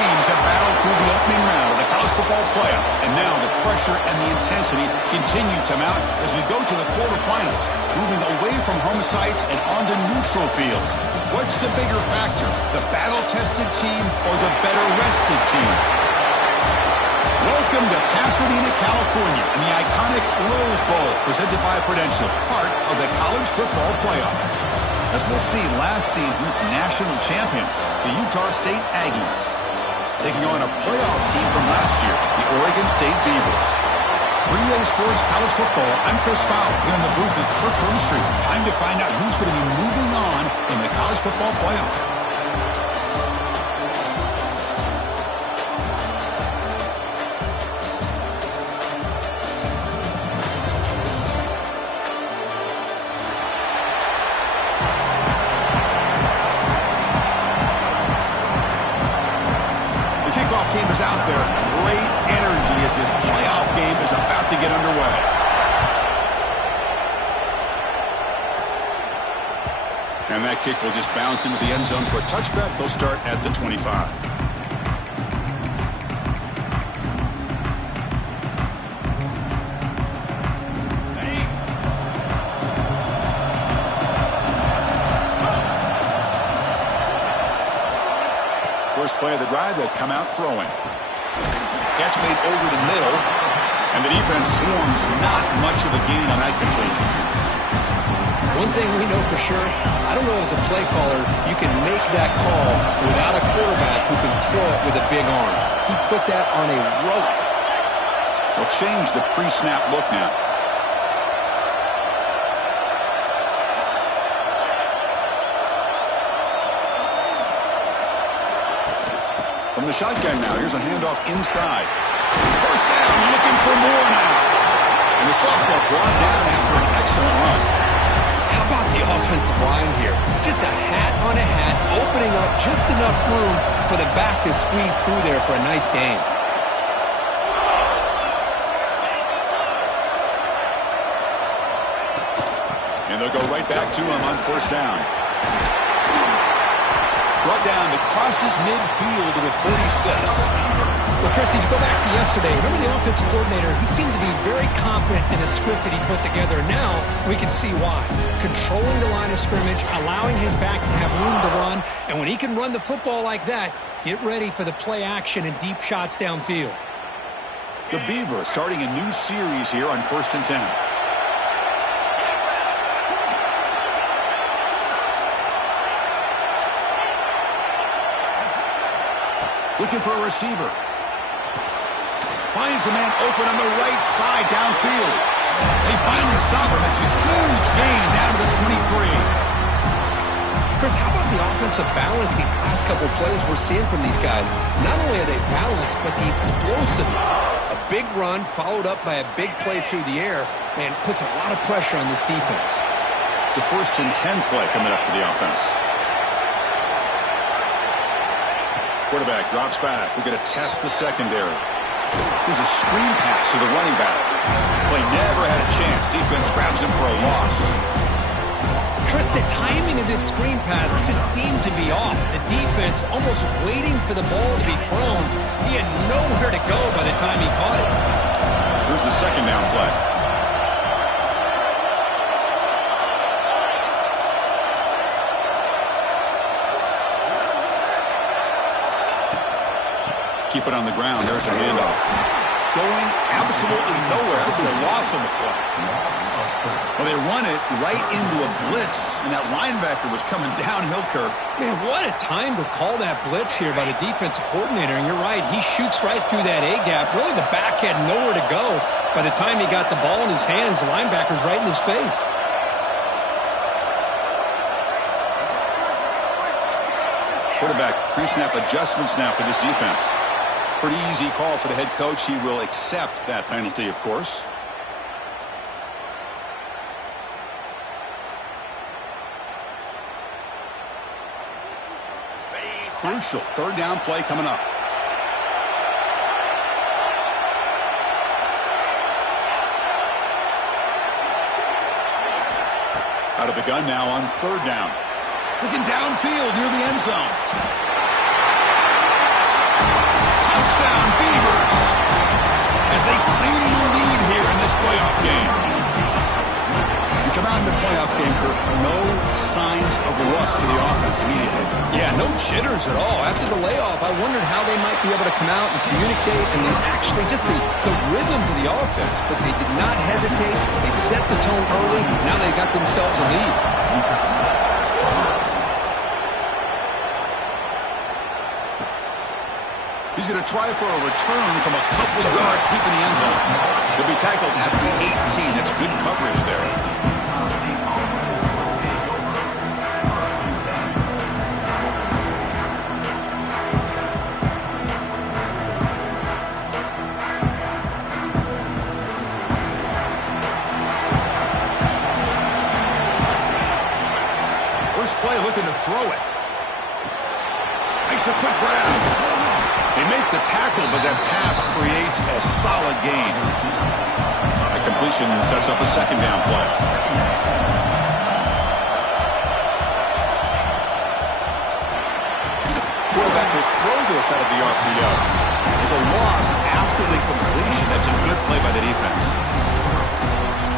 teams have battled through the opening round of the college football playoff, and now the pressure and the intensity continue to mount as we go to the quarterfinals, moving away from home sites and onto neutral fields. What's the bigger factor, the battle-tested team or the better-rested team? Welcome to Pasadena, California, and the iconic Rose Bowl, presented by Prudential, part of the college football playoff. As we'll see, last season's national champions, the Utah State Aggies, taking on a playoff team from last year, the Oregon State Beavers. Relay Sports College Football, I'm Chris Fowler, here in the booth with Kirk Street. Time to find out who's going to be moving on in the college football playoff. Team is out there. Great energy as this playoff game is about to get underway. And that kick will just bounce into the end zone for a touchback. They'll start at the 25. First play of the drive, they'll come out throwing. Catch made over the middle, and the defense swarms. Not much of a gain on that completion. One thing we know for sure, I don't know as a play caller, you can make that call without a quarterback who can throw it with a big arm. He put that on a rope. They'll change the pre-snap look now. From the shotgun now, here's a handoff inside. First down, looking for more now. And the sophomore brought down after an excellent run. How about the offensive line here? Just a hat on a hat, opening up just enough room for the back to squeeze through there for a nice gain. And they'll go right back to him on first down. Brought down to crosses midfield to the 46. Well, Chris, if you go back to yesterday, remember the offensive coordinator, he seemed to be very confident in the script that he put together. Now we can see why. Controlling the line of scrimmage, allowing his back to have room to run, and when he can run the football like that, get ready for the play action and deep shots downfield. The Beaver starting a new series here on 1st and 10. Looking for a receiver. Finds a man open on the right side downfield. They finally stop him. It's a huge gain down to the 23. Chris, how about the offensive balance these last couple plays we're seeing from these guys? Not only are they balanced, but the explosiveness. A big run followed up by a big play through the air, and puts a lot of pressure on this defense. It's a 1st and 10 play coming up for the offense. Quarterback drops back. We're going to test the secondary. Here's a screen pass to the running back. Play never had a chance. Defense grabs him for a loss. Chris, the timing of this screen pass just seemed to be off. The defense almost waiting for the ball to be thrown. He had nowhere to go by the time he caught it. Here's the second down play. Keep it on the ground. There's a handoff. Going absolutely nowhere. The loss of the play. Well, they run it right into a blitz, and that linebacker was coming downhill, Kirk. Man, what a time to call that blitz here by the defensive coordinator. And you're right, he shoots right through that A-gap. Really, the back had nowhere to go. By the time he got the ball in his hands, the linebacker's right in his face. Quarterback pre-snap adjustments now for this defense. Pretty easy call for the head coach. He will accept that penalty, of course. Crucial third down play coming up. Out of the gun now on third down. Looking downfield near the end zone. Touchdown, Beavers! As they claim the lead here in this playoff game. You come out in the playoff game, Kirk, no signs of rust for the offense immediately. Yeah, no jitters at all. After the layoff, I wondered how they might be able to come out and communicate and then actually just the rhythm to the offense. But they did not hesitate. They set the tone early. Now they got themselves a lead. He's going to try for a return from a couple of yards deep in the end zone. He'll be tackled at the 18. That's good coverage there. First play looking to throw it. Makes a quick grab. They make the tackle, but that pass creates a solid gain. A completion sets up a second down play. Quarterback will throw this out of the RPO. There's a loss after the completion. That's a good play by the defense.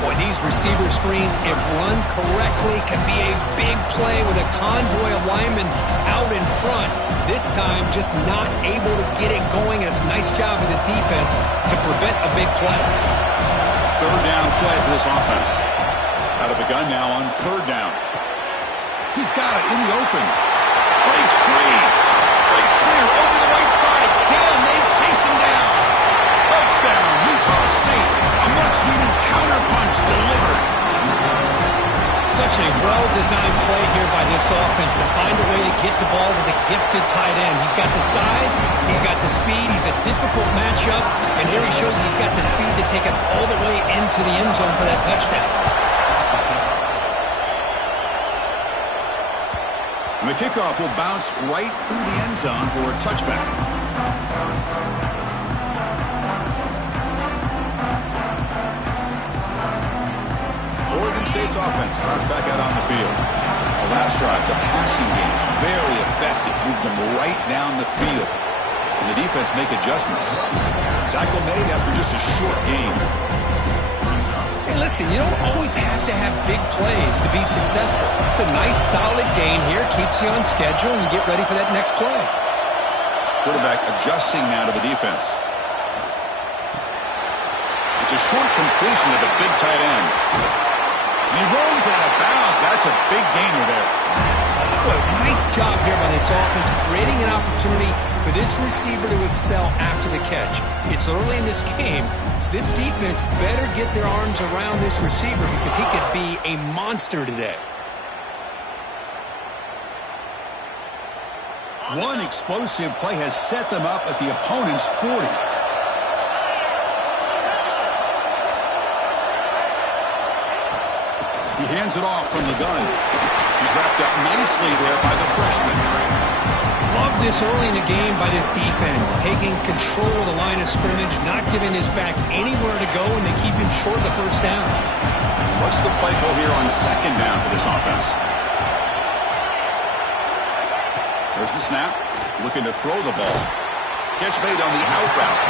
Boy, these receiver screens, if run correctly, can be a big play with a convoy of linemen out in front. This time, just not able to get it going, and it's a nice job of the defense to prevent a big play. Third down play for this offense. Out of the gun now on third down. He's got it in the open. Breaks free. Breaks clear over the right side. Can they chase him down? Touchdown, Utah State. A much-needed counterpunch delivered. Such a well-designed play here by this offense to find a way to get the ball to the gifted tight end. He's got the size, he's got the speed, he's a difficult matchup, and here he shows he's got the speed to take it all the way into the end zone for that touchdown. And the kickoff will bounce right through the end zone for a touchback. Oregon State's offense trots back out on the field. The last drive, the passing game, very effective. Moved them right down the field. And the defense make adjustments. Tackle made after just a short game. Hey, listen, you don't always have to have big plays to be successful. It's a nice, solid game here. Keeps you on schedule, and you get ready for that next play. Quarterback adjusting now to the defense. It's a short completion to the big tight end. And he rolls out of bounds. That's a big gainer there. Boy, nice job here by this offense, creating an opportunity for this receiver to excel after the catch. It's early in this game, so this defense better get their arms around this receiver because he could be a monster today. One explosive play has set them up at the opponent's 40. He hands it off from the gun. He's wrapped up nicely there by the freshman. Love this early in the game by this defense, taking control of the line of scrimmage, not giving this back anywhere to go, and they keep him short of the first down. What's the play call here on second down for this offense? There's the snap. Looking to throw the ball. Catch made on the out route.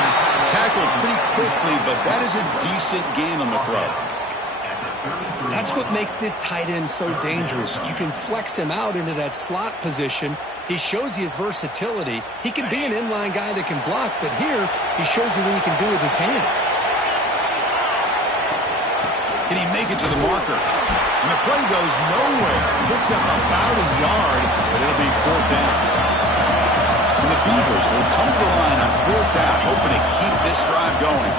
Tackled pretty quickly, but that is a decent gain on the throw. That's what makes this tight end so dangerous. You can flex him out into that slot position. He shows you his versatility. He can be an inline guy that can block, but here he shows you what he can do with his hands. Can he make it to the marker? And the play goes nowhere. Picked up about a yard, but it'll be fourth down. And the Beavers will come to the line on fourth down, hoping to keep this drive going.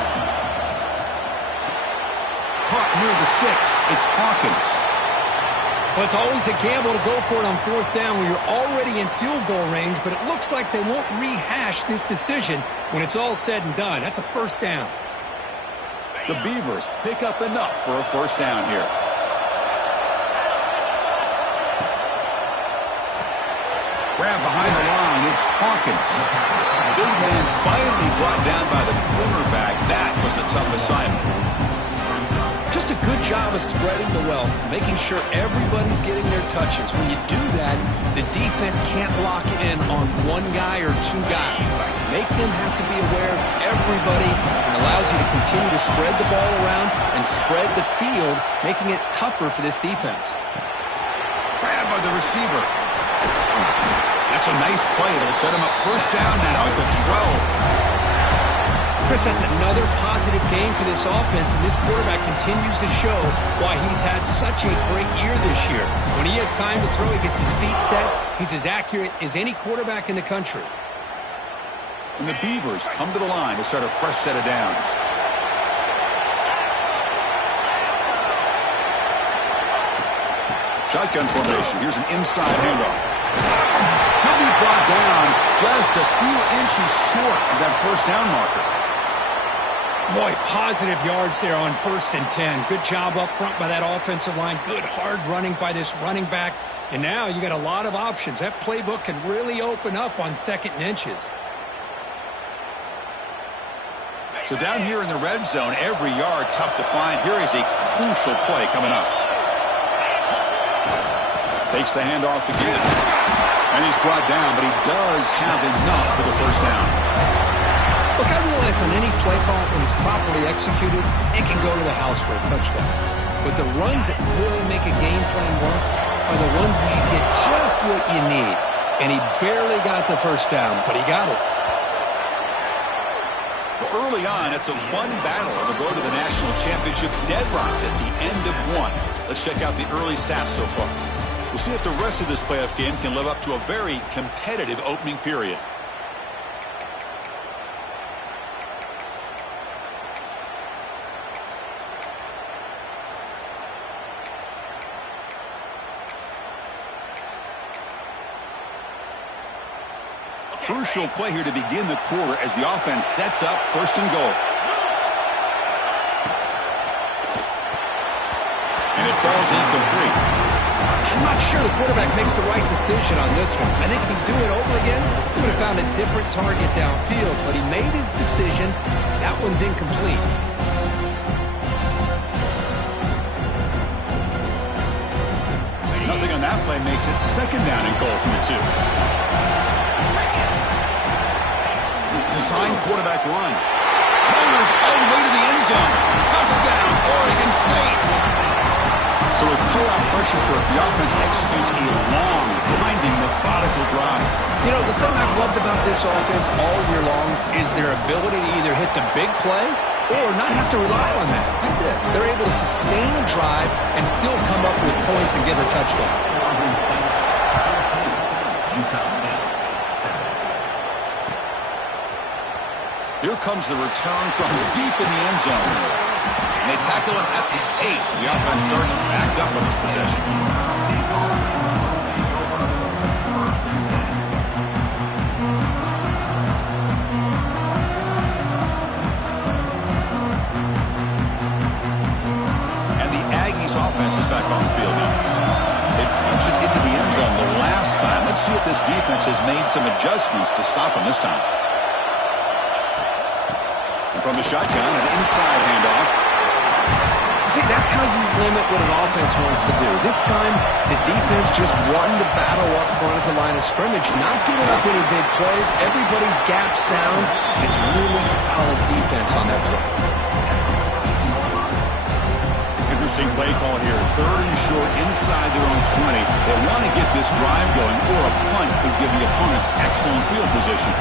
Caught near the sticks. It's Hawkins. Well, it's always a gamble to go for it on fourth down when you're already in field goal range, but it looks like they won't rehash this decision when it's all said and done. That's a first down. The Beavers pick up enough for a first down here. Grab behind the line. It's Hawkins. Big man finally brought down by the cornerback. That was a tough assignment. Just a Good job of spreading the wealth, making sure everybody's getting their touches. When you do that, the defense can't lock in on one guy or two guys. Make them have to be aware of everybody, and allows you to continue to spread the ball around and spread the field, making it tougher for this defense. Grabbed by the receiver. That's a nice play. It'll set him up first down now at the 12. Chris, that's another positive game for this offense, and this quarterback continues to show why he's had such a great year this year. When he has time to throw, he gets his feet set. He's as accurate as any quarterback in the country. And the Beavers come to the line to start a fresh set of downs. Shotgun formation. Here's an inside handoff. He'll be brought down just a few inches short of that first down marker. Boy, positive yards there on 1st and 10. Good job up front by that offensive line. Good hard running by this running back. And now you got a lot of options. That playbook can really open up on 2nd and inches. So down here in the red zone, every yard tough to find. Here is a crucial play coming up. Takes the handoff again. And he's brought down, but he does have enough for the first down. Look, I realize on any play call, when it's properly executed, it can go to the house for a touchdown. But the runs that really make a game plan work are the ones where you get just what you need. And he barely got the first down, but he got it. Well, early on, it's a fun battle on the road to the national championship, deadlocked at the end of one. Let's check out the early stats so far. We'll see if the rest of this playoff game can live up to a very competitive opening period. Crucial play here to begin the quarter as the offense sets up 1st and goal. And it falls incomplete. I'm not sure the quarterback makes the right decision on this one. I think if he'd do it over again, he would have found a different target downfield. But he made his decision. That one's incomplete. Nothing on that play makes it 2nd down and goal from the 2. Design quarterback run. Runners all the way to the end zone. Touchdown, Oregon State. So with pull-out pressure for it, the offense executes a long, blinding, methodical drive. You know, the thing I've loved about this offense all year long is their ability to either hit the big play or not have to rely on that. Like this. They're able to sustain a drive and still come up with points and get a touchdown. Here comes the return from deep in the end zone. And they tackle him at the 8. The offense starts backed up on this possession. And the Aggies offense is back on the field now. They punched it into the end zone the last time. Let's see if this defense has made some adjustments to stop them this time. From the shotgun, an inside handoff. See, that's how you limit what an offense wants to do. This time, the defense just won the battle up front at the line of scrimmage, not giving up any big plays. Everybody's gap sound. It's really solid defense on that play. Interesting play call here. 3rd and short inside their own 20. They want to get this drive going, or a punt could give the opponents excellent field position.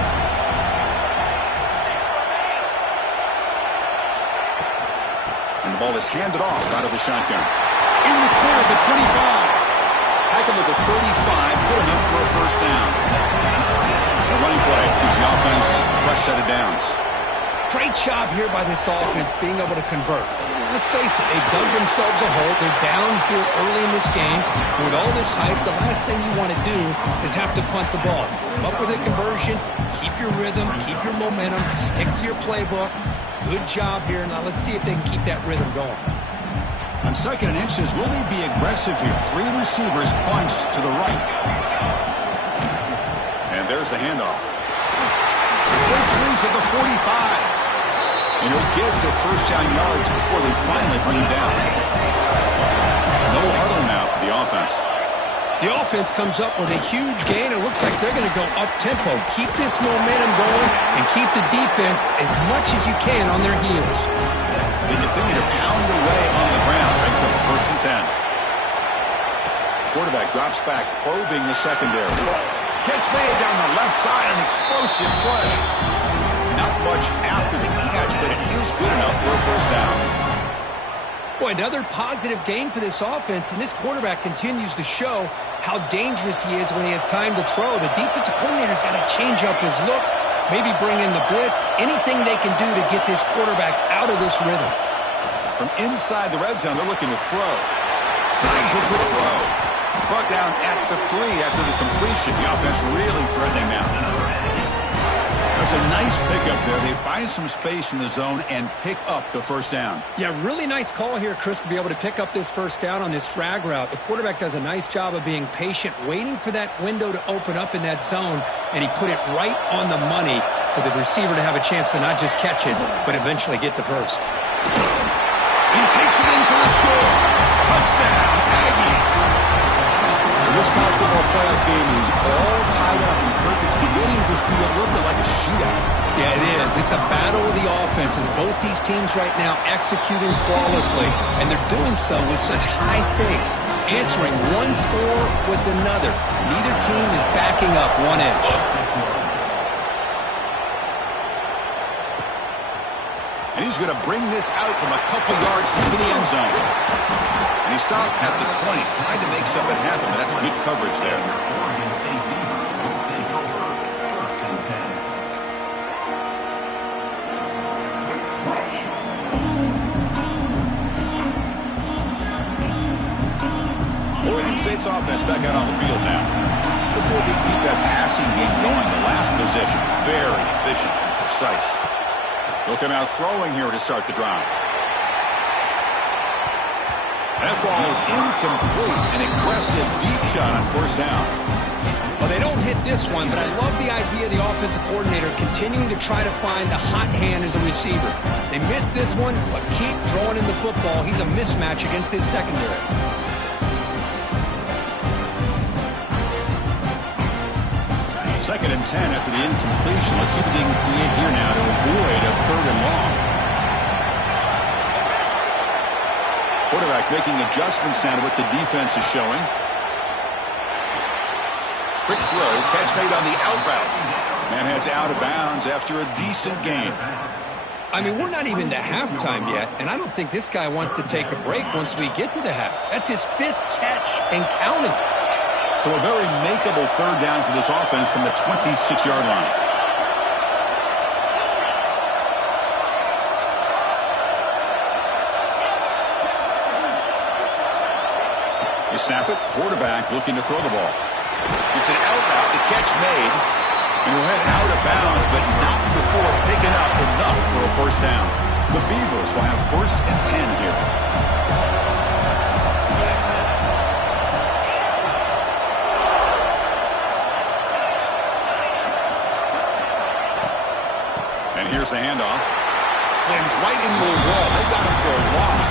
And the ball is handed off out of the shotgun. In the clear at the 25. Tackled at the 35. Good enough for a first down. The running play gives the offense a fresh set of downs. Great job here by this offense being able to convert. Let's face it, they've dug themselves a hole. They're down here early in this game. With all this hype, the last thing you want to do is have to punt the ball. Come up with a conversion, keep your rhythm, keep your momentum, stick to your playbook. Good job here. Now let's see if they can keep that rhythm going. On 2nd and inches, will they be aggressive here? 3 receivers bunched to the right. And there's the handoff. Breaks loose at the 45. And he'll get the first down yards before they finally bring him down. No huddle now for the offense. The offense comes up with a huge gain. It looks like they're going to go up-tempo. Keep this momentum going and keep the defense as much as you can on their heels. They continue to pound away on the ground. Brings up a 1st and 10. Quarterback drops back, probing the secondary. Catch made down the left side, an explosive play. Not much after the catch, but it is good enough for a 1st down. Boy, another positive gain for this offense, and this quarterback continues to show how dangerous he is when he has time to throw. The defensive coordinator's got to change up his looks, maybe bring in the blitz, anything they can do to get this quarterback out of this rhythm. From inside the red zone, they're looking to throw. Signs with good throw. Brought down at the 3 after the completion. The offense really threatening now. That's a nice pickup there. They find some space in the zone and pick up the 1st down. Yeah, really nice call here, Chris, to be able to pick up this 1st down on this drag route. The quarterback does a nice job of being patient, waiting for that window to open up in that zone, and he put it right on the money for the receiver to have a chance to not just catch it, but eventually get the first. He takes it in for the score. Touchdown, Aggies. This college football playoff game is all tied up, and Kirk, it's beginning to feel a little bit like a shootout. Yeah, it is. It's a battle of the offenses. Both these teams right now executing flawlessly, and they're doing so with such high stakes, answering one score with another. Neither team is backing up 1 inch. And he's going to bring this out from a couple yards into the end zone. And he stopped at the 20, tried to make something happen, but that's good coverage there. Oregon State's offense back out on the field now. Let's see if they can keep that passing game going. The last possession, very efficient and precise. They'll come out throwing here to start the drive. That ball is incomplete. An aggressive deep shot on 1st down. Well, they don't hit this one, but I love the idea of the offensive coordinator continuing to try to find the hot hand as a receiver. They missed this one, but keep throwing him the football. He's a mismatch against his secondary. 2nd and 10 after the incompletion. Let's see what they can create here now to avoid a 3rd and long. Quarterback making adjustments now to what the defense is showing. Quick throw, catch made on the out route. Man heads out of bounds after a decent gain. I mean, we're not even to halftime yet, and I don't think this guy wants to take a break once we get to the half. That's his 5th catch and counting. So a very makeable 3rd down for this offense from the 26-yard line. They snap it. Quarterback looking to throw the ball. It's an out route. The catch made. And we'll head out of bounds, but not before picking up enough for a 1st down. The Beavers will have 1st and 10 here. And here's the handoff. Slams right into a wall. They've got him for a loss.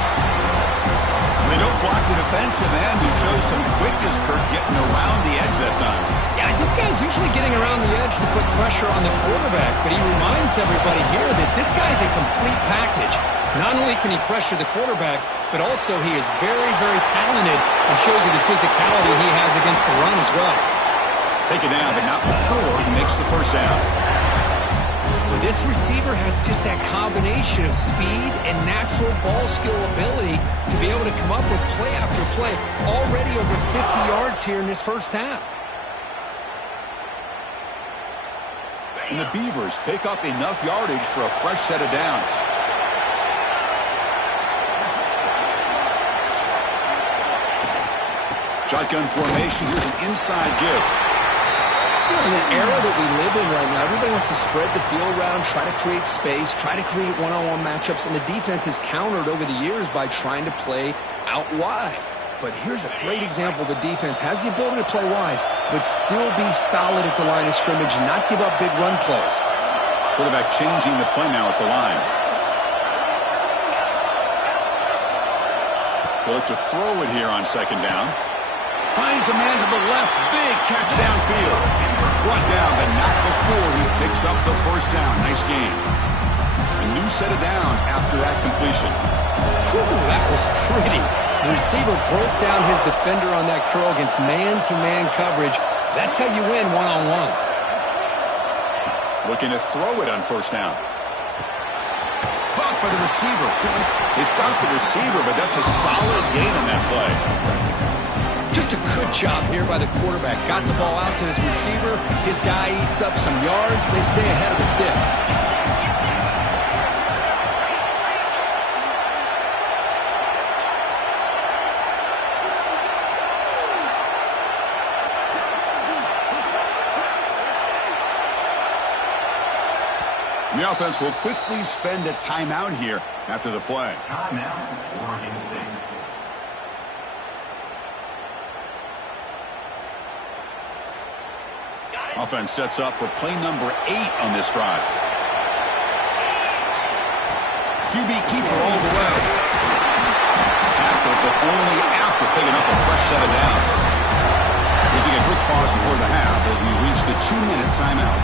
They don't block the defensive end, who shows some quickness, Kirk, getting around the edge that time. Yeah, this guy's usually getting around the edge to put pressure on the quarterback, but he reminds everybody here that this guy's a complete package. Not only can he pressure the quarterback, but also he is very, very talented and shows you the physicality he has against the run as well. Take it down, but not before he makes the 1st down. This receiver has just that combination of speed and natural ball skill ability to be able to come up with play after play. Already over 50 yards here in this 1st half. And the Beavers pick up enough yardage for a fresh set of downs. Shotgun formation. Here's an inside give. You know, in the era that we live in right now, everybody wants to spread the field around, try to create space, try to create one-on-one matchups, and the defense has countered over the years by trying to play out wide. But here's a great example. The defense has the ability to play wide, but still be solid at the line of scrimmage, not give up big run plays. Quarterback changing the play now at the line. He'll look to throw it here on second down. Finds a man to the left. Big catch downfield. Brought down, but not before he picks up the first down. Nice game. A new set of downs after that completion. Whew, that was pretty. The receiver broke down his defender on that curl against man-to-man coverage. That's how you win one-on-ones. Looking to throw it on first down. Caught by the receiver. They stopped the receiver, but that's a solid gain on that play. Just a good job here by the quarterback. Got the ball out to his receiver. His guy eats up some yards. They stay ahead of the sticks. The offense will quickly spend a timeout here after the play. Timeout, Oregon State. Offense sets up for play number 8 on this drive. QB keeper all the way. Tackle, but only after picking up a fresh set of downs. We'll take a quick pause before the half as we reach the 2-minute timeout.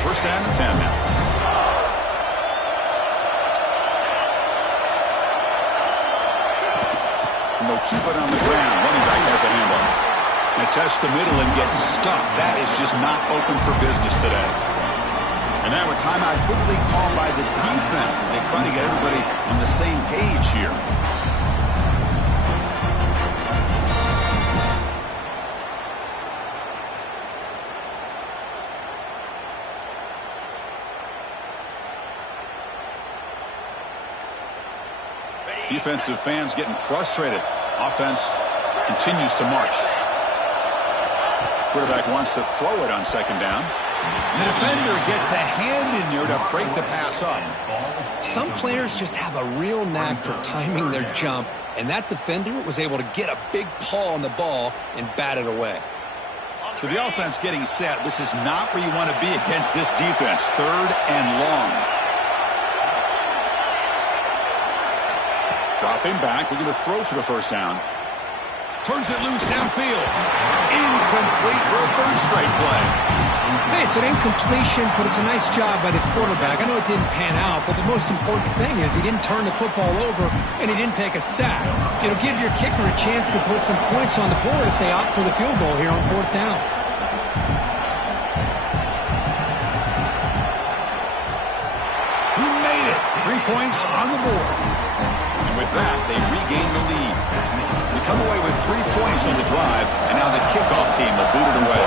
First down and 10 now. And they'll keep it on the ground. Running back has the handoff. They test the middle and get stuck. That is just not open for business today. And now a timeout quickly called by the defense as they try to get everybody on the same page here. Defensive fans getting frustrated. Offense continues to march. Quarterback wants to throw it on second down. The defender gets a hand in there to break the pass up. Some players just have a real knack for timing their jump, and that defender was able to get a big paw on the ball and bat it away. So the offense getting set. This is not where you want to be against this defense. Third and long. Dropping back, looking to throw for the first down. Turns it loose downfield. Incomplete for a third straight play. Hey, it's an incompletion, but it's a nice job by the quarterback. I know it didn't pan out, but the most important thing is he didn't turn the football over and he didn't take a sack. It'll give your kicker a chance to put some points on the board if they opt for the field goal here on fourth down. Who made it? 3 points on the board. And with that, they regain the lead. We come away with 3 points on the drive, and now the kickoff team will boot it away.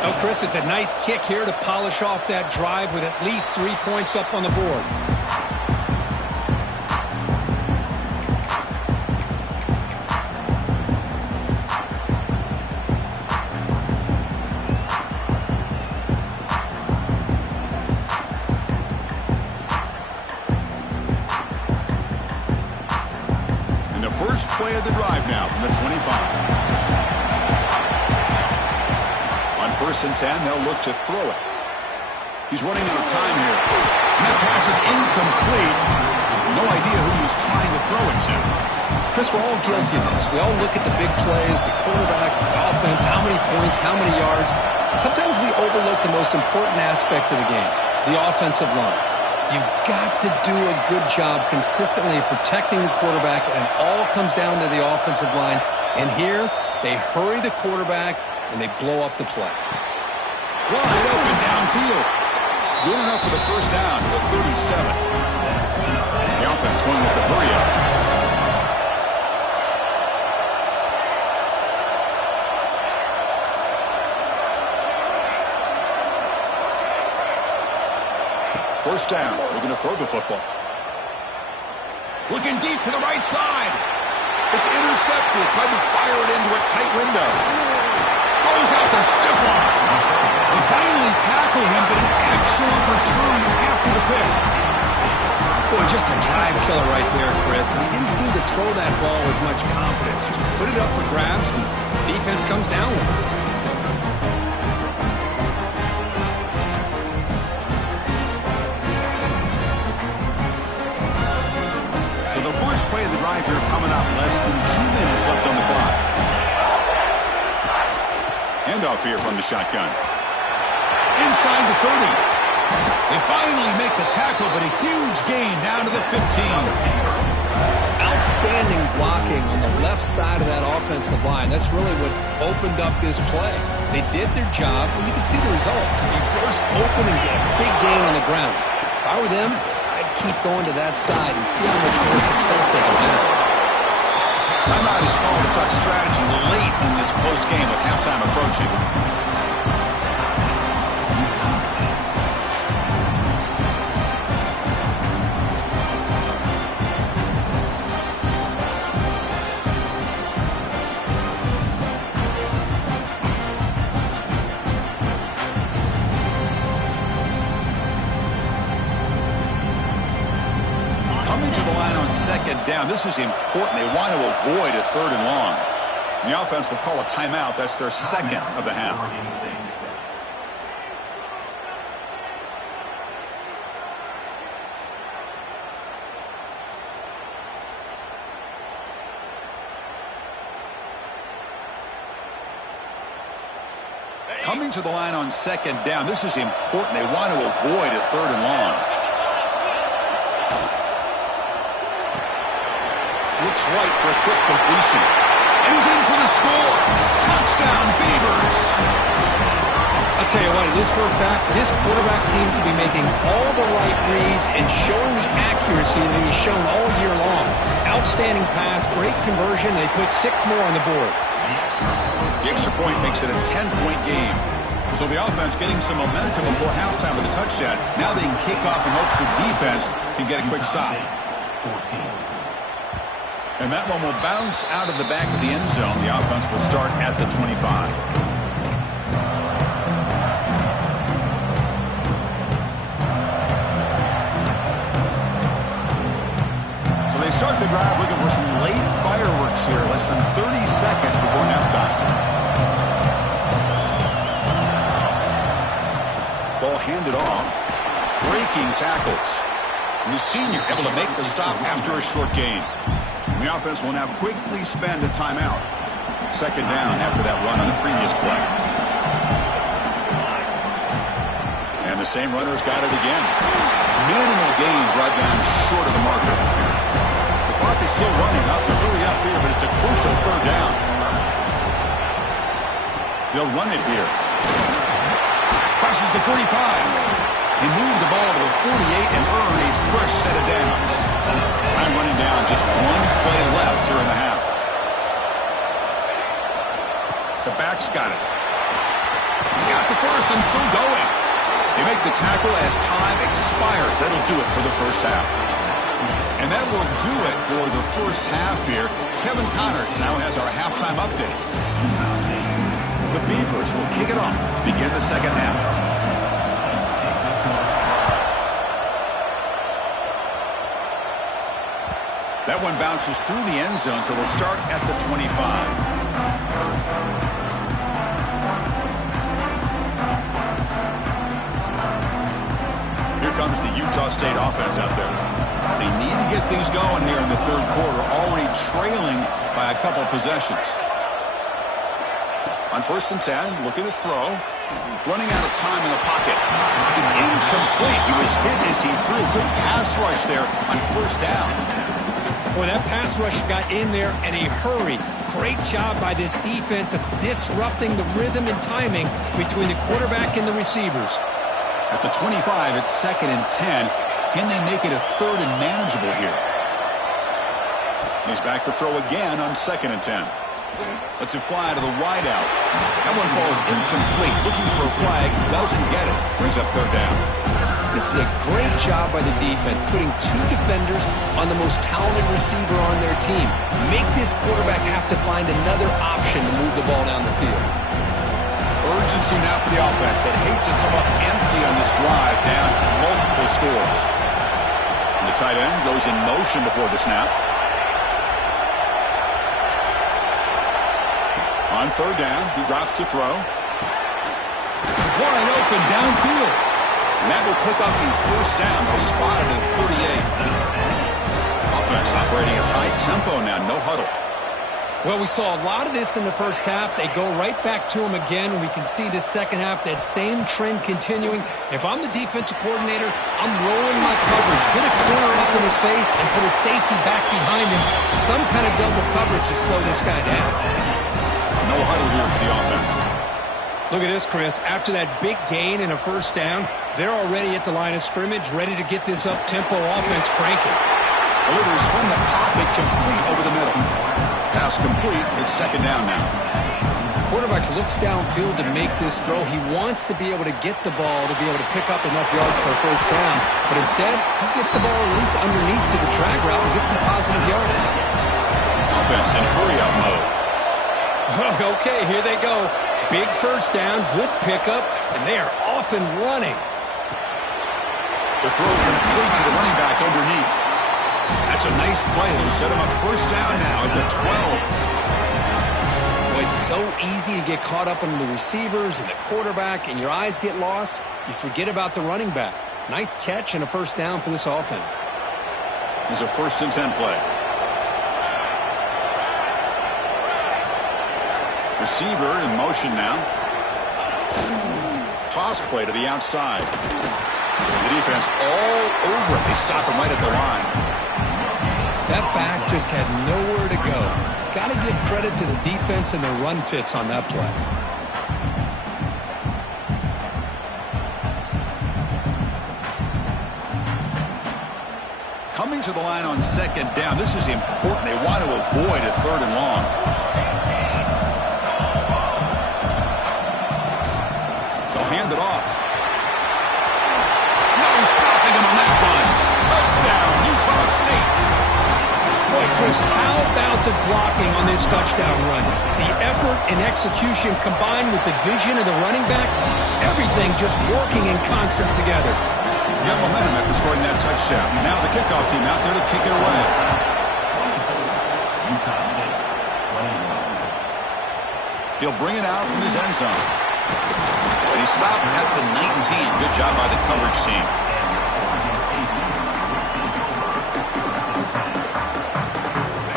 Oh, Chris, it's a nice kick here to polish off that drive with at least 3 points up on the board. Play of the drive now from the 25. On first and 10, they'll look to throw it. He's running out of time here. And that pass is incomplete. No idea who he was trying to throw it to. Chris, we're all guilty of this. We all look at the big plays, the quarterbacks, the offense, how many points, how many yards. And sometimes we overlook the most important aspect of the game, the offensive line. You've got to do a good job consistently protecting the quarterback, and it all comes down to the offensive line. And here, they hurry the quarterback, and they blow up the play. Wide open downfield. Good enough for the first down to the 37. The offense going with the hurry up. First down, looking to throw the football. Looking deep to the right side. It's intercepted. Tried to fire it into a tight window. Goes out to stiff arm. They finally tackle him, but an excellent return after the pick. Boy, just a drive killer right there, Chris. And he didn't seem to throw that ball with much confidence. Just put it up for grabs, and the defense comes down with it. drive here coming up. Less than 2 minutes left on the clock. Handoff here from the shotgun. Inside the 30. They finally make the tackle, but a huge gain down to the 15. Outstanding blocking on the left side of that offensive line. That's really what opened up this play. They did their job, and you can see the results. You burst open and get a big gain on the ground. If I were them, I'd keep going to that side and see how much more success they can have. Timeout is called to talk strategy late in this close game with halftime approaching. Second down. This is important. They want to avoid a 3rd and long. The offense will call a timeout. That's their second of the half. Coming to the line on second down. This is important. They want to avoid a 3rd and long. Looks right for a quick completion. And he's in for the score. Touchdown, Beavers. I'll tell you what, in this first half, this quarterback seemed to be making all the right reads and showing the accuracy that he's shown all year long. Outstanding pass, great conversion. They put 6 more on the board. The extra point makes it a 10-point game. So the offense getting some momentum before halftime with a touchdown. Now they can kick off in hopes the defense can get a quick stop. And that one will bounce out of the back of the end zone. The offense will start at the 25. So they start the drive looking for some late fireworks here. Less than 30 seconds before halftime. Ball handed off. Breaking tackles. And the senior able to make the stop after a short gain. The offense will now quickly spend a timeout. Second down after that run on the previous play. And the same runner's got it again. Minimal gain brought down short of the marker. The clock is still running up to hurry up here, but it's a crucial 3rd down. They'll run it here. Crosses the 45. He moved the ball to the 48 and earned a fresh set of downs. Time running down, just 1 play left here in the half. The back's got it. He's got the first and still going. They make the tackle as time expires. That'll do it for the first half. And that will do it for the first half here. Kevin Connors now has our halftime update. The Beavers will kick it off to begin the second half. That one bounces through the end zone, so they'll start at the 25. Here comes the Utah State offense out there. They need to get things going here in the 3rd quarter, already trailing by a couple possessions. On 1st and 10, looking to throw. Running out of time in the pocket. It's incomplete. He was hit as he threw. Good pass rush there on 1st down. Boy, that pass rush got in there in a hurry. Great job by this defense of disrupting the rhythm and timing between the quarterback and the receivers. At the 25, it's 2nd and 10. Can they make it a 3rd and manageable here? He's back to throw again on 2nd and 10. Lets it fly to the wideout. That one falls incomplete. Looking for a flag. Doesn't get it. Brings up 3rd down. This is a great job by the defense, putting 2 defenders on the most talented receiver on their team. Make this quarterback have to find another option to move the ball down the field. Urgency now for the offense that hates to come up empty on this drive, down multiple scores. And the tight end goes in motion before the snap. On 3rd down, he drops to throw. Wide open downfield. And that will pick up the 1st down. They'll spot it at 38. offense operating at high tempo now, no huddle. Well, we saw a lot of this in the first half. They go right back to him again, and we can see this second half, that same trend continuing. If I'm the defensive coordinator, I'm rolling my coverage. Get a corner up in his face and put a safety back behind him. Some kind of double coverage to slow this guy down. No huddle here for the offense. Look at this, Chris. After that big gain and a first down, they're already at the line of scrimmage, ready to get this up-tempo offense cranking. Delivers from the pocket, complete over the middle. Pass complete. It's second down now. Quarterback looks downfield to make this throw. He wants to be able to get the ball to be able to pick up enough yards for a first down. But instead, he gets the ball at least underneath to the drag route and gets some positive yardage. Offense in hurry-up mode. Okay, here they go. Big first down, good pickup, and they are off and running. The throw complete to the running back underneath. That's a nice play. It'll set him up first down now at the 12. Boy, it's so easy to get caught up in the receivers and the quarterback, and your eyes get lost. You forget about the running back. Nice catch and a first down for this offense. Here's a 1st and 10 play. Receiver in motion now. Toss play to the outside. The defense all over it. They stop him right at the line. That back just had nowhere to go. Got to give credit to the defense and their run fits on that play. Coming to the line on second down. This is important. They want to avoid a 3rd and long. They'll hand it off. No stopping him on that one. Touchdown, Utah State. Boy, Chris, how about the blocking on this touchdown run? The effort and execution combined with the vision of the running back, everything just working in concert together. You got momentum after scoring that touchdown. Now the kickoff team out there to kick it away. He'll bring it out from his end zone. And he stopped at the 19. Good job by the coverage team.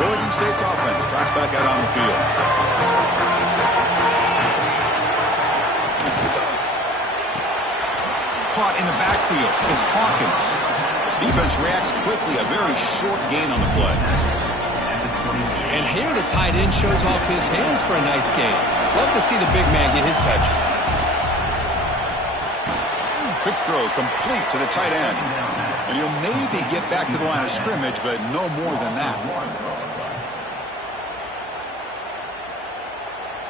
Oregon State's offense tries back out on the field. Caught in the backfield. It's Hawkins. Defense reacts quickly. A very short gain on the play. And here the tight end shows off his hands for a nice gain. Love to see the big man get his touches. Quick throw complete to the tight end. And he'll maybe get back to the line of scrimmage, but no more than that.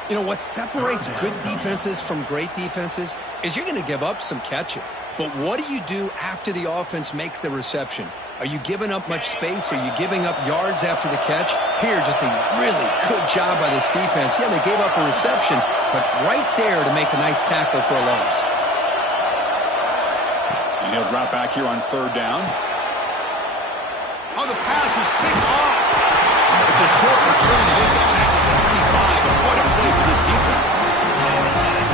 You know, what separates good defenses from great defenses is you're going to give up some catches. But what do you do after the offense makes the reception? Are you giving up much space? Are you giving up yards after the catch? Here, just a really good job by this defense. Yeah, they gave up a reception, but right there to make a nice tackle for a loss. And he'll drop back here on 3rd down. Oh, the pass is picked off. It's a short return to get the tackle at the 25. But what a play for this defense.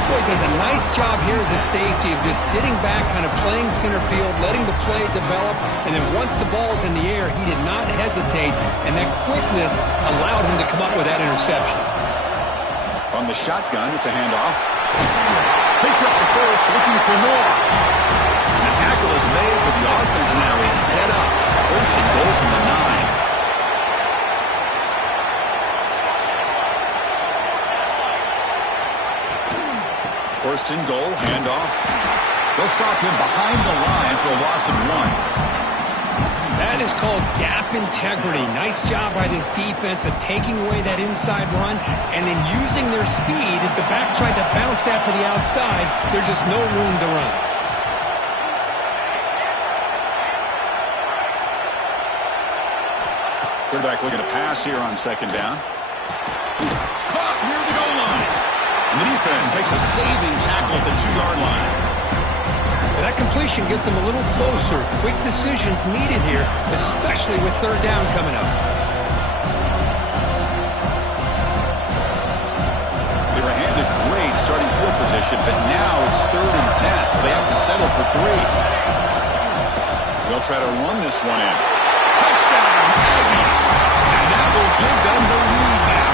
Boy, does a nice job here as a safety of just sitting back, kind of playing center field, letting the play develop, and then once the ball's in the air, he did not hesitate, and that quickness allowed him to come up with that interception. On the shotgun, it's a handoff. Picks up the first, looking for more. And the tackle is made, but the offense now is set up. 1st and goal from the 9. First and goal, handoff. They'll stop him behind the line for a loss of 1. That is called gap integrity. Nice job by this defense of taking away that inside run and then using their speed as the back tried to bounce that to the outside. There's just no room to run. Quarterback looking to pass here on second down. Caught near the goal line. And the defense makes a saving tackle at the 2-yard line. That completion gets them a little closer. Quick decisions needed here, especially with 3rd down coming up. They were handed great starting field position, but now it's 3rd and 10. They have to settle for 3. They'll try to run this one in. Touchdown, Aggies. And that will give them the lead now.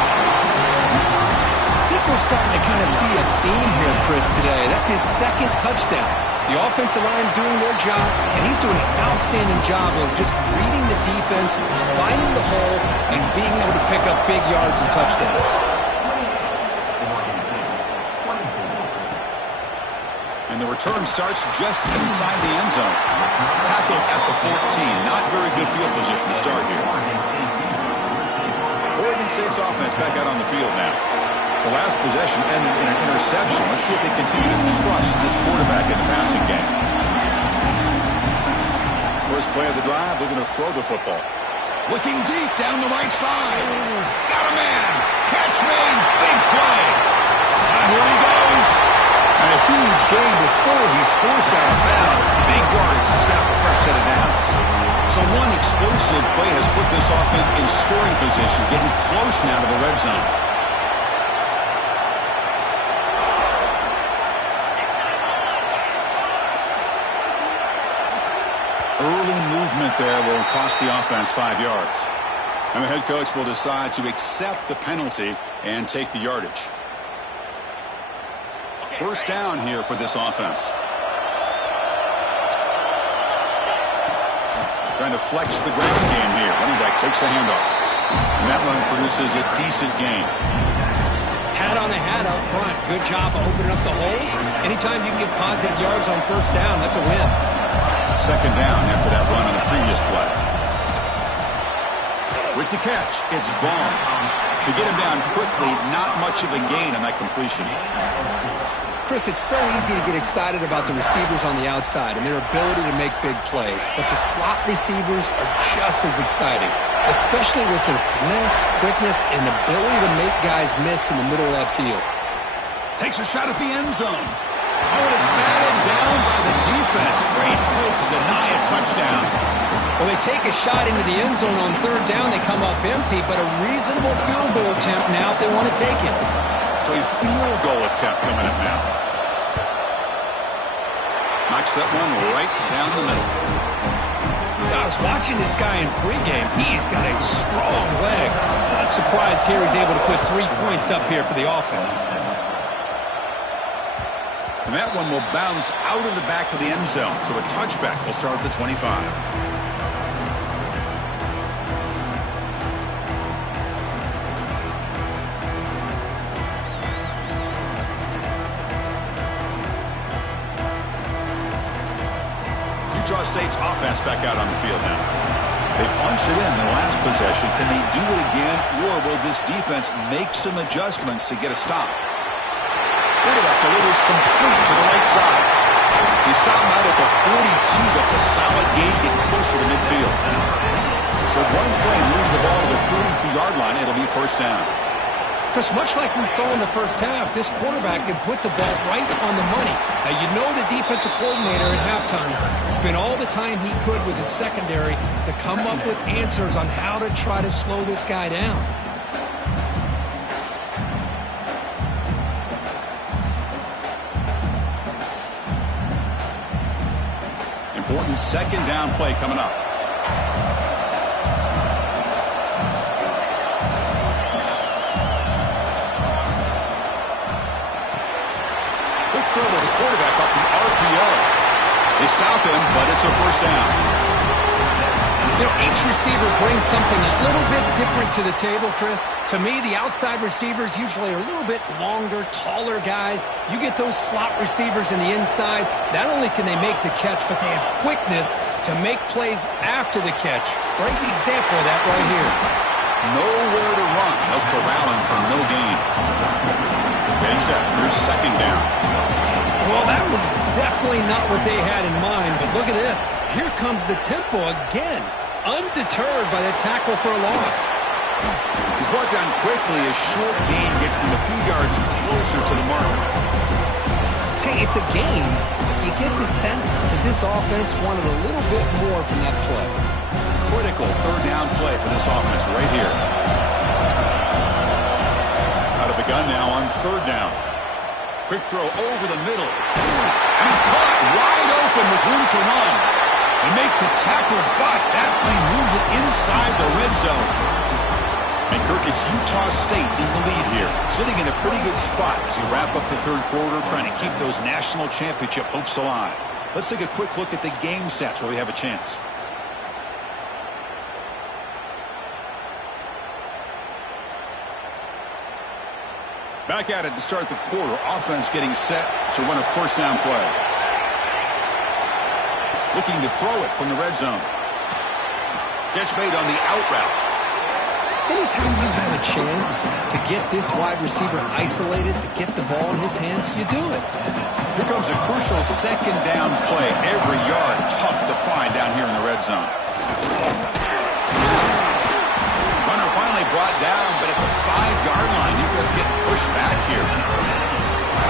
I think we're starting to kind of see a theme here, Chris, today. That's his second touchdown. The offensive line doing their job, and he's doing an outstanding job of just reading the defense, finding the hole, and being able to pick up big yards and touchdowns. And the return starts just inside the end zone. Tackle at the 14. Not very good field position to start here. Oregon State's offense back out on the field now. The last possession ended in an interception. Let's see if they continue to trust this quarterback in the passing game. First play of the drive, they're going to throw the football. Looking deep down the right side. Got a man. Catch made. Big play. And here he goes. And a huge gain before he's forced out of bounds. Big yardage to set up the first set of downs. So one explosive play has put this offense in scoring position, getting close now to the red zone. Early movement there will cost the offense 5 yards. And the head coach will decide to accept the penalty and take the yardage. First down here for this offense. Trying to flex the ground game here. Running back takes a handoff. And that one produces a decent gain. Hat on a hat up front. Good job opening up the holes. Anytime you can get positive yards on first down, that's a win. Second down after that run on the previous play. With the catch, it's Vaughn. To get him down quickly, not much of a gain on that completion. Chris, it's so easy to get excited about the receivers on the outside and their ability to make big plays, but the slot receivers are just as exciting, especially with their finesse, quickness, and ability to make guys miss in the middle of that field. Takes a shot at the end zone. Oh, and it's batted down by the defense. Great play to deny a touchdown. Well, they take a shot into the end zone on third down. They come up empty, but a reasonable field goal attempt now if they want to take it. So a field goal attempt coming up now. Knocks that one right down the middle. I was watching this guy in pregame. He's got a strong leg. Not surprised here he's able to put 3 points up here for the offense. And that one will bounce out of the back of the end zone. So a touchback will start at the 25. Utah State's offense back out on the field now. They punched it in the last possession. Can they do it again, or will this defense make some adjustments to get a stop? Quarterback delivers complete to the right side. He stopped out at the 42. That's a solid gain, getting closer to midfield. So one play moves the ball to the 42-yard line. It'll be first down. Chris, much like we saw in the first half, this quarterback can put the ball right on the money. Now, you know the defensive coordinator at halftime spent all the time he could with his secondary to come up with answers on how to try to slow this guy down. Important second down play coming up. Quick throw to the quarterback off the RPO. They stop him, but it's a first down. You know, each receiver brings something a little bit different to the table, Chris. To me, the outside receivers usually are a little bit longer, taller guys. You get those slot receivers in the inside, not only can they make the catch, but they have quickness to make plays after the catch. Great example of that right here. Nowhere to run. No corralling from no gain. Okay, set. Here's second down. Well, that was definitely not what they had in mind, but look at this. Here comes the tempo again. Undeterred by the tackle for a loss. He's brought down quickly. A short gain gets them a few yards closer to the mark. Hey, it's a game, but you get the sense that this offense wanted a little bit more from that play. Critical third down play for this offense right here. Out of the gun now on third down. Quick throw over the middle. And it's caught wide open with room to run. They make the tackle, but that play moves it inside the red zone. And Kirk, it's Utah State in the lead here, sitting in a pretty good spot as we wrap up the third quarter, trying to keep those national championship hopes alive. Let's take a quick look at the game sets where we have a chance. Back at it to start the quarter. Offense getting set to run a first down play. Looking to throw it from the red zone. Catch made on the out route. Anytime you have a chance to get this wide receiver isolated, to get the ball in his hands, you do it. Here comes a crucial second down play. Every yard tough to find down here in the red zone. Runner finally brought down, but at the 5-yard line, defense getting pushed back here.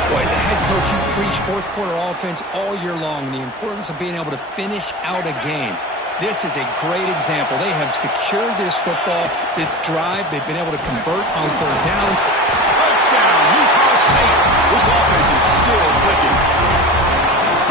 Boy, as a head coach, you preach fourth quarter offense all year long, the importance of being able to finish out a game. This is a great example. They have secured this football, this drive. They've been able to convert on third downs. Touchdown, Utah State. This offense is still clicking.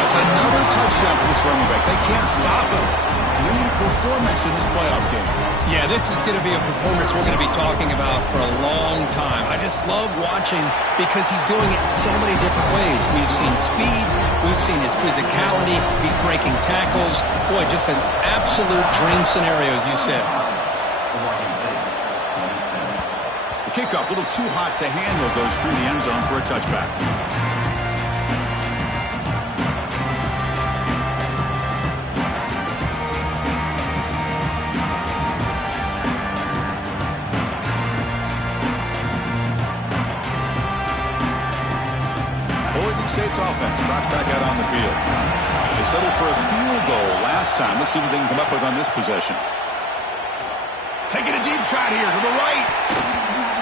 That's another touchdown for this running back. They can't stop him. Dream performance in this playoff game. Yeah, this is going to be a performance we're going to be talking about for a long time. I just love watching because he's doing it in so many different ways. We've seen speed. We've seen his physicality. He's breaking tackles. Boy, just an absolute dream scenario, as you said. The kickoff, a little too hot to handle, goes through the end zone for a touchback. State's offense trots back out on the field. They settled for a field goal last time. Let's see what they can come up with on this possession. Taking a deep shot here to the right.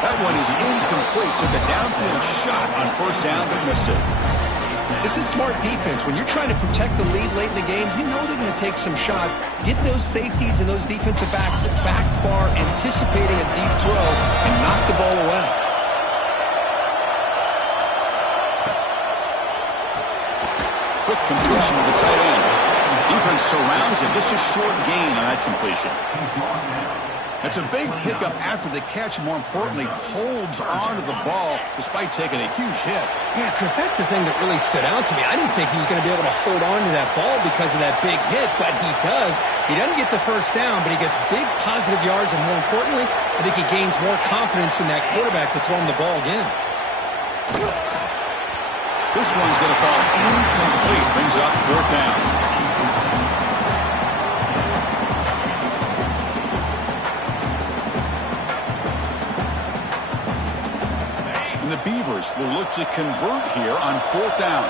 That one is incomplete. Took a downfield shot on first down, but missed it. This is smart defense. When you're trying to protect the lead late in the game, you know they're going to take some shots. Get those safeties and those defensive backs back far, anticipating a deep throw, and knock the ball away. Quick completion to the tight end. Defense surrounds him. Just a short gain on that completion. It's a big pickup after the catch. More importantly, holds on to the ball despite taking a huge hit. Yeah, because that's the thing that really stood out to me. I didn't think he was going to be able to hold on to that ball because of that big hit, but he does. He doesn't get the first down, but he gets big positive yards, and more importantly, I think he gains more confidence in that quarterback to throw him the ball again. This one's going to fall incomplete. Brings up fourth down. And the Beavers will look to convert here on fourth down.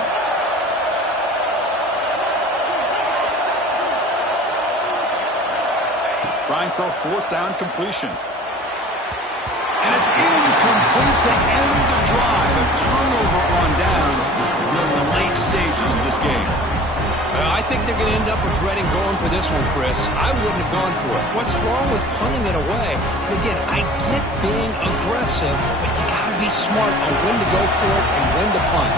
Trying for a fourth down completion. And it's incomplete to end the drive. A turnover on downs in the late stages of this game. I think they're going to end up regretting going for this one, Chris. I wouldn't have gone for it. What's wrong with punting it away? And again, I get being aggressive, but you got to be smart on when to go for it and when to punt.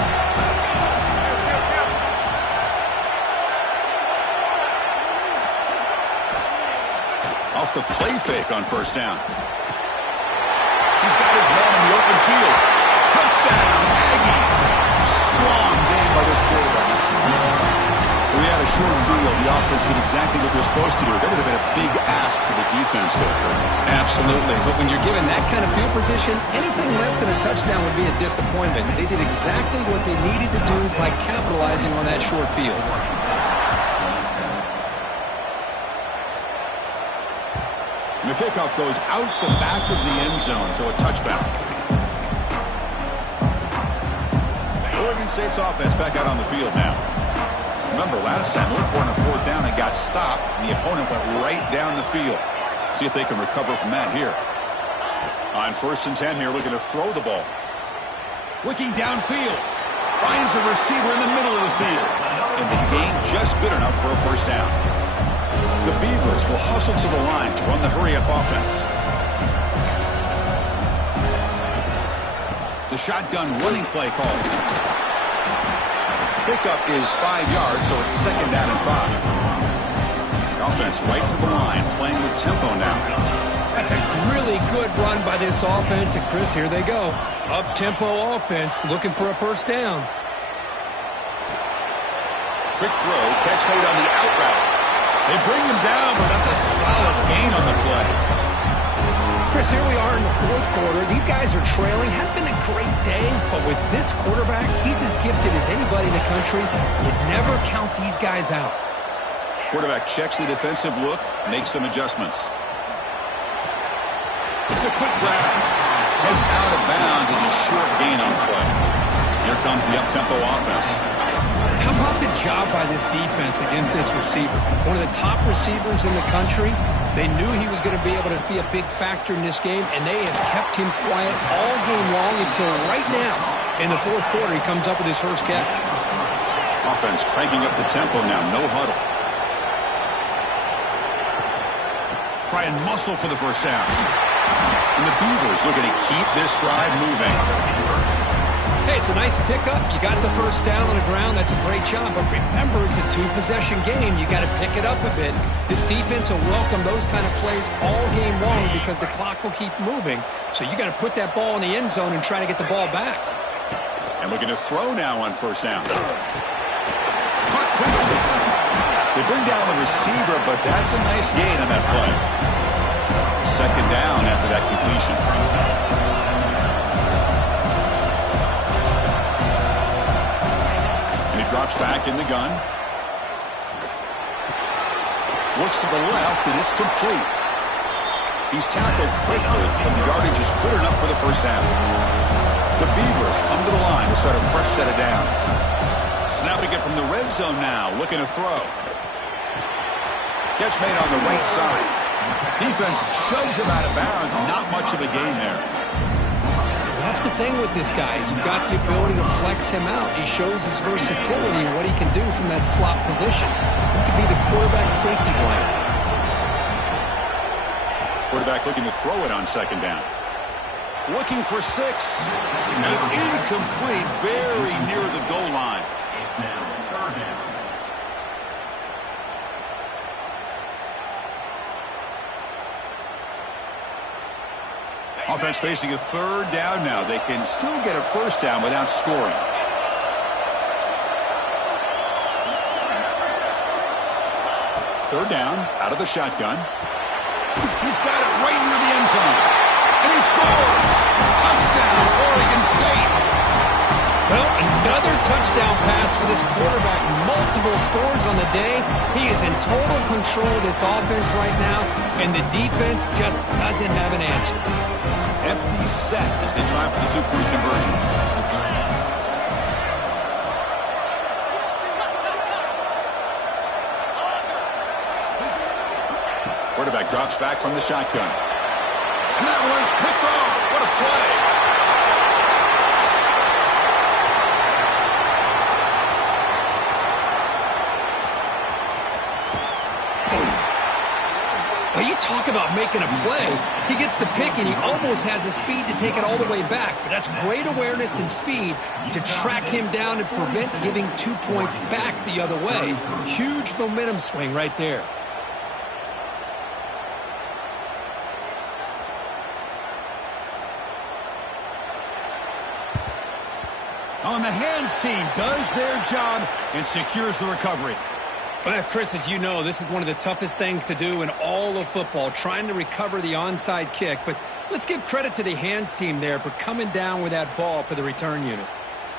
Off the play fake on first down. He's got his man in the open field. Touchdown, Aggies. Strong game by this quarterback. We had a short field. The offense did exactly what they're supposed to do. That would have been a big ask for the defense there. Absolutely. But when you're given that kind of field position, anything less than a touchdown would be a disappointment. They did exactly what they needed to do by capitalizing on that short field. And the kickoff goes out the back of the end zone, so a touchback. Oregon State's offense back out on the field now. Remember, last time, looked for on a fourth down and got stopped, and the opponent went right down the field. See if they can recover from that here. On 1st and 10 here, looking to throw the ball. Looking downfield. Finds a receiver in the middle of the field. And the gain just good enough for a first down. The Beavers will hustle to the line to run the hurry-up offense. The shotgun running play called. Pickup is 5 yards, so it's 2nd down and 5. Offense right to the line, playing with tempo now. That's a really good run by this offense. And, Chris, here they go. Up-tempo offense looking for a first down. Quick throw, catch made on the out route. They bring him down, but that's a solid gain on the play. Chris, here we are in the fourth quarter. These guys are trailing. Hadn't been a great day, but with this quarterback, he's as gifted as anybody in the country. You'd never count these guys out. Quarterback checks the defensive look, makes some adjustments. It's a quick grab. Heads out of bounds as a short gain on play. Here comes the up-tempo offense. How about the job by this defense against this receiver? One of the top receivers in the country. They knew he was going to be able to be a big factor in this game, and they have kept him quiet all game long until right now. In the fourth quarter, he comes up with his first catch. Offense cranking up the tempo now, no huddle. Try and muscle for the first down. And the Beavers looking to keep this drive moving. Hey, it's a nice pickup. You got the first down on the ground. That's a great job. But remember, it's a two-possession game. You got to pick it up a bit. This defense will welcome those kind of plays all game long because the clock will keep moving. So you got to put that ball in the end zone and try to get the ball back. And looking to throw now on first down. Caught quickly. They bring down the receiver, but that's a nice gain on that play. Second down after that completion. Drops back in the gun. Looks to the left, and it's complete. He's tackled quickly, but the yardage is good enough for the first down. The Beavers come to the line to start a fresh set of downs. Snapping it from the red zone now, looking to throw. Catch made on the right side. Defense shoves him out of bounds. Not much of a gain there. That's the thing with this guy. You've got the ability to flex him out. He shows his versatility and what he can do from that slot position. He could be the quarterback safety blanket. Quarterback looking to throw it on second down. Looking for 6. And it's incomplete, very near the goal line. It's now third down. Offense facing a third down now. They can still get a first down without scoring. Third down, out of the shotgun. He's got it right near the end zone. And he scores! Touchdown, Oregon State! Well, another touchdown pass for this quarterback. Multiple scores on the day. He is in total control of this offense right now, and the defense just doesn't have an answer. Empty set as they try for the two-point conversion. Quarterback drops back from the shotgun. And that one's picked off. What a play. Well, you talk about making a play. He gets the pick, and he almost has the speed to take it all the way back. But that's great awareness and speed to track him down and prevent giving 2 points back the other way. Huge momentum swing right there. On the hands team does their job and secures the recovery. Well, Chris, as you know, this is one of the toughest things to do in all of football, trying to recover the onside kick. But let's give credit to the hands team there for coming down with that ball for the return unit.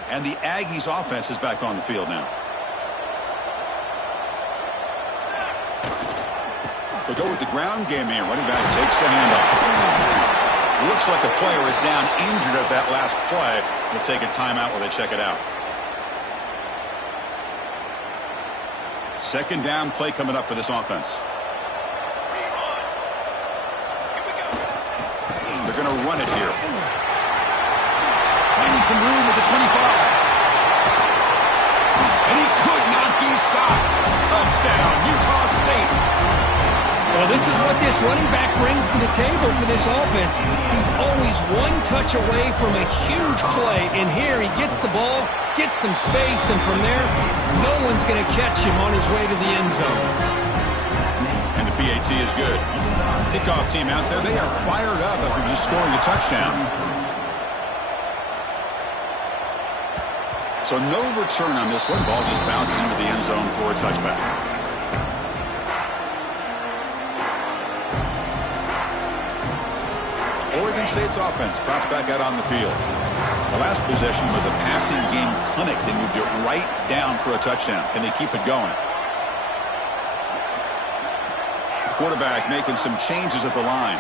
And the Aggies offense is back on the field now. They go with the ground game here. Running back takes the handoff. Looks like a player is down injured at that last play. We'll take a timeout while they check it out. Second down play coming up for this offense. They're going to run it here. Finding some room at the 25. And he could not be stopped. Touchdown, Utah State. Well, this is what this running back brings to the table for this offense. He's always one touch away from a huge play. And here he gets the ball, gets some space, and from there, no one's going to catch him on his way to the end zone. And the PAT is good. Kickoff team out there, they are fired up after just scoring a touchdown. So no return on this one. Ball just bounces into the end zone for a touchback. Oregon State's offense trots back out on the field. The last possession was a passing game clinic. They moved it right down for a touchdown. Can they keep it going? Quarterback making some changes at the line.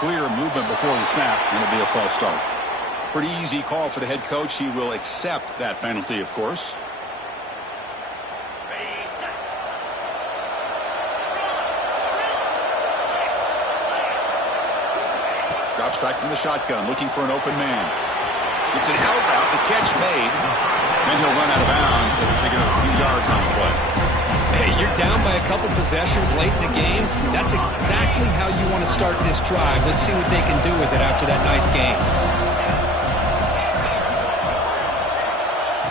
Clear movement before the snap, and it'll be a false start. Pretty easy call for the head coach. He will accept that penalty, of course. Drops back from the shotgun, looking for an open man. It's an out route, the catch made. Then he'll run out of bounds and pick up a few yards on the play. Hey, you're down by a couple possessions late in the game. That's exactly how you want to start this drive. Let's see what they can do with it after that nice game.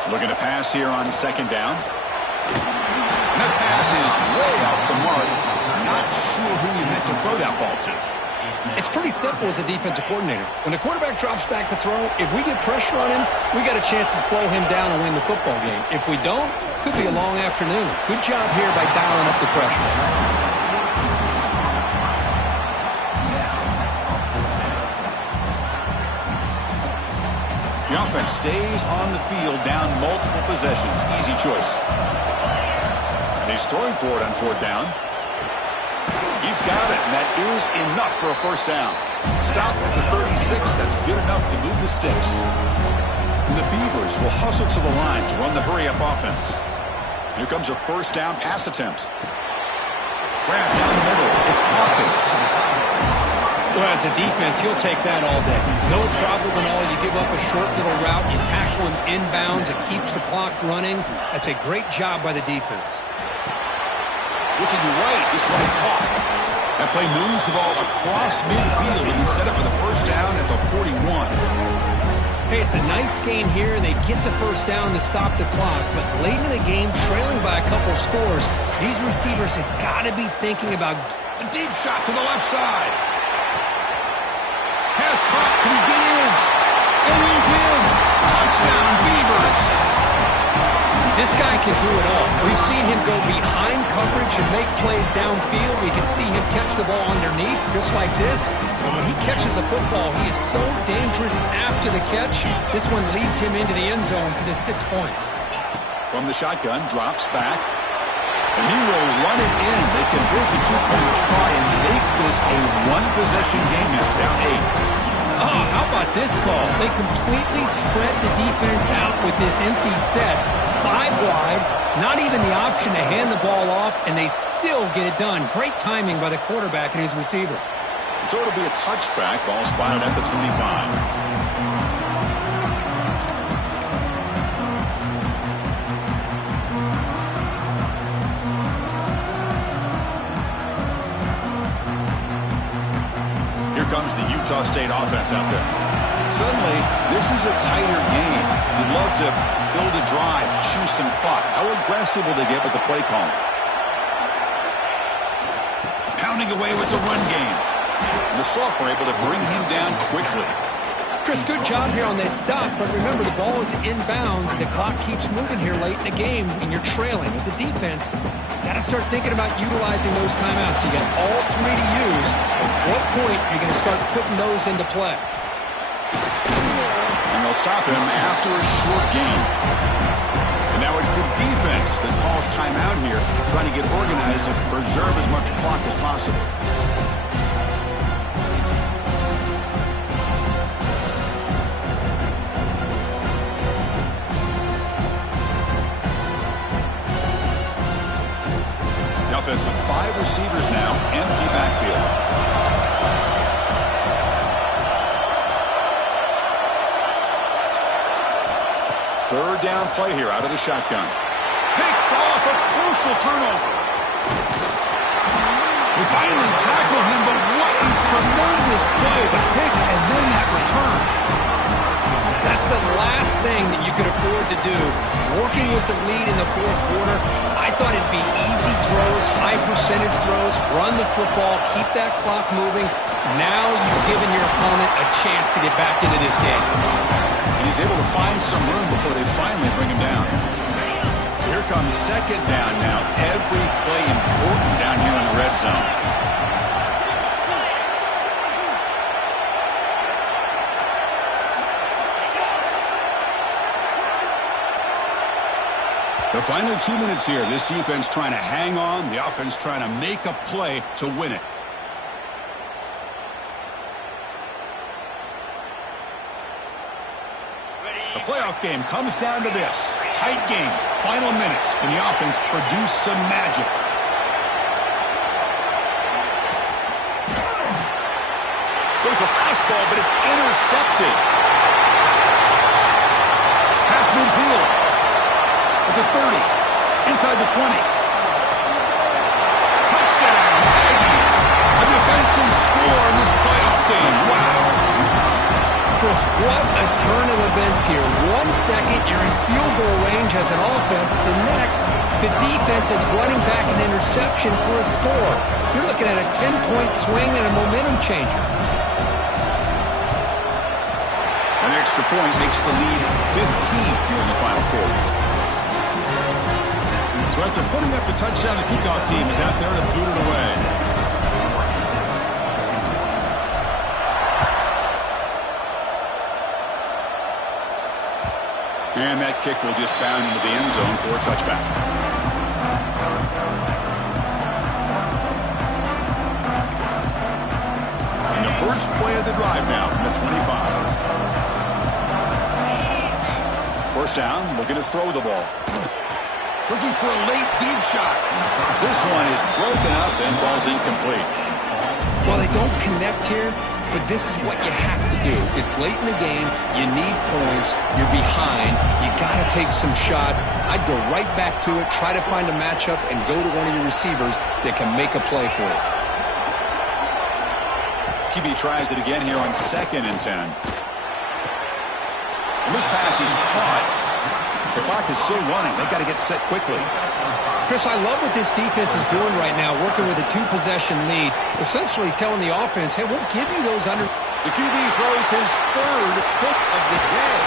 Looking to pass here on second down. And that pass is way off the mark. Not sure who he meant to throw that ball to. It's pretty simple as a defensive coordinator. When the quarterback drops back to throw, if we get pressure on him, we got a chance to slow him down and win the football game. If we don't, could be a long afternoon. Good job here by dialing up the pressure. The offense stays on the field down multiple possessions. Easy choice. And he's throwing for it on fourth down. He's got it, and that is enough for a first down. Stop at the 36. That's good enough to move the sticks. And the Beavers will hustle to the line to run the hurry-up offense. Here comes a first down pass attempt. Grab down the middle. It's Hawkins. Well, as a defense, you'll take that all day. No problem at all. You give up a short little route. You tackle him inbounds. It keeps the clock running. That's a great job by the defense. Looking right, this one caught. That play moves the ball across midfield, and he set up for the first down at the 41. Hey, it's a nice gain here, and they get the first down to stop the clock. But late in the game, trailing by a couple of scores, these receivers have got to be thinking about a deep shot to the left side. Pass caught. Can he get in? And he's in. Touchdown, Beavers. This guy can do it all. We've seen him go behind coverage and make plays downfield. We can see him catch the ball underneath, just like this. And when he catches a football, he is so dangerous after the catch. This one leads him into the end zone for the 6 points. From the shotgun, drops back. And he will run it in. They can break the 2-point try and make this a one-possession game now, down 8. Oh, how about this call? They completely spread the defense out with this empty set. 5 wide, not even the option to hand the ball off, and they still get it done. Great timing by the quarterback and his receiver. So it'll be a touchback. Ball spotted at the 25. Here comes the Utah State offense out there. Suddenly, this is a tighter game. You'd love to build a drive, choose some clock. How aggressive will they get with the play calling? Pounding away with the run game. And the sophomore able to bring him down quickly. Chris, good job here on that stop, but remember the ball is inbounds and the clock keeps moving here late in the game and you're trailing. As a defense, got to start thinking about utilizing those timeouts. You got all 3 to use. At what point are you going to start putting those into play? And they'll stop him after a short game. And now it's the defense that calls timeout here, trying to get organized and preserve as much clock as possible. The offense with 5 receivers now, empty backfield. Third down play here out of the shotgun. Picked off, a crucial turnover. We finally tackle him, but what a tremendous play. The pick and then that return. That's the last thing that you could afford to do. Working with the lead in the fourth quarter, I thought it'd be easy throws, high percentage throws, run the football, keep that clock moving. Now you've given your opponent a chance to get back into this game. And he's able to find some room before they finally bring him down. So here comes second down now. Every play important down here in the red zone. The final 2 minutes here. This defense trying to hang on. The offense trying to make a play to win it. The playoff game comes down to this. Tight game. Final minutes. Can the offense produce some magic? There's a fastball, but it's intercepted. Pass midfield. At the 30, inside the 20. Touchdown, Aggies. A defensive score in this playoff game. Wow. Chris, what a turn of events here. 1 second, you're in field goal range as an offense. The next, the defense is running back an interception for a score. You're looking at a 10-point swing and a momentum changer. An extra point makes the lead 15 here in the final quarter. So after putting up the touchdown, the kickoff team is out there to boot it away. And that kick will just bound into the end zone for a touchback. And the first play of the drive now from the 25. First down, looking to throw the ball. Looking for a late deep shot. This one is broken up and falls incomplete. Well, they don't connect here, but this is what you have to do. It's late in the game. You need points. You're behind. You got to take some shots. I'd go right back to it, try to find a matchup, and go to one of your receivers that can make a play for you. QB tries it again here on 2nd and 10. And this pass is caught. The clock is still running. They've got to get set quickly. Chris, I love what this defense is doing right now, working with a 2-possession lead, essentially telling the offense, hey, we'll give you those under... The QB throws his 3rd pick of the day.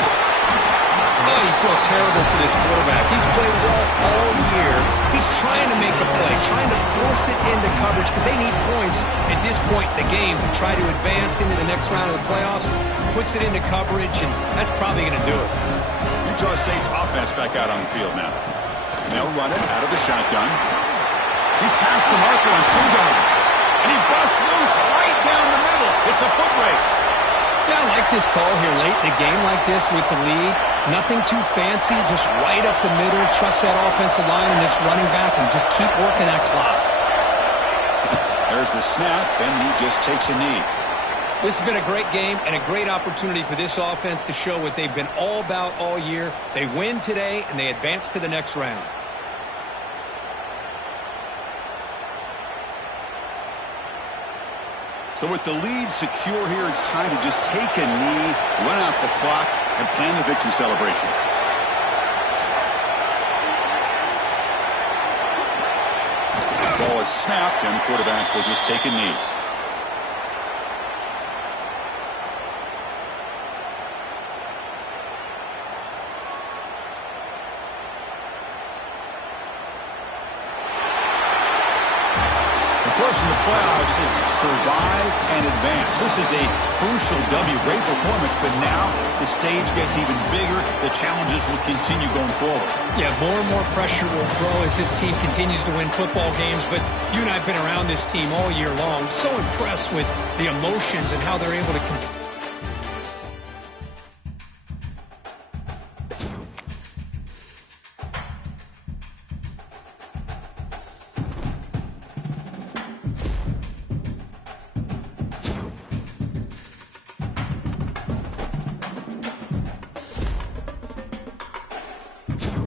Oh, you feel terrible for this quarterback. He's played well all year. He's trying to make a play, trying to force it into coverage because they need points at this point in the game to try to advance into the next round of the playoffs. Puts it into coverage, and that's probably going to do it. Utah State's offense back out on the field now. And they'll run it out of the shotgun. He's past the marker and still going. And he busts loose right down the middle. It's a foot race. Yeah, I like this call here late in a game like this with the lead. Nothing too fancy, just right up the middle. Trust that offensive line and this running back and just keep working that clock. There's the snap, and he just takes a knee. This has been a great game and a great opportunity for this offense to show what they've been all about all year. They win today, and they advance to the next round. So with the lead secure here, it's time to just take a knee, run out the clock, and plan the victory celebration. The ball is snapped, and the quarterback will just take a knee. In the playoffs is survive and advance. This is a crucial W. Great performance, but now the stage gets even bigger. The challenges will continue going forward. Yeah, more and more pressure will grow as this team continues to win football games, but you and I have been around this team all year long. So impressed with the emotions and how they're able to compete.